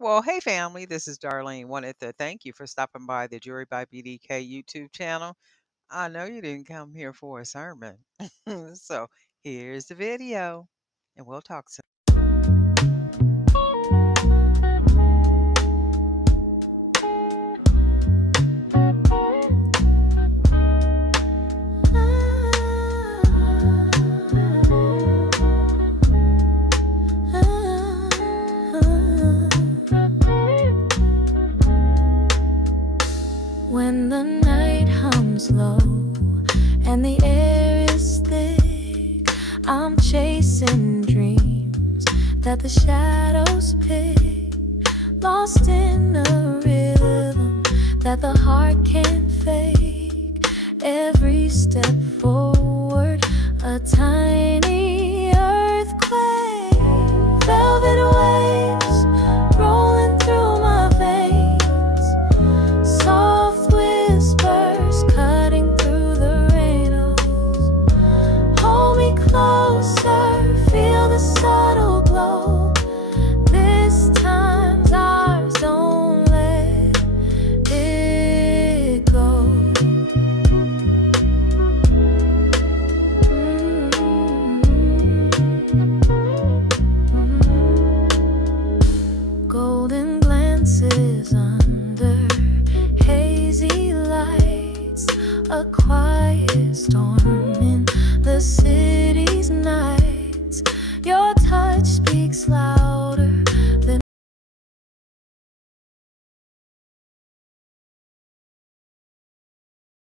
Well, hey family, this is Darlene. Wanted to thank you for stopping by the Jury by BDK YouTube channel. I know you didn't come here for a sermon. So here's the video, and we'll talk soon. When the night hums low and the air is thick, I'm chasing dreams that the shadows pick, lost in a rhythm that the heart can't fake. Every step forward, a time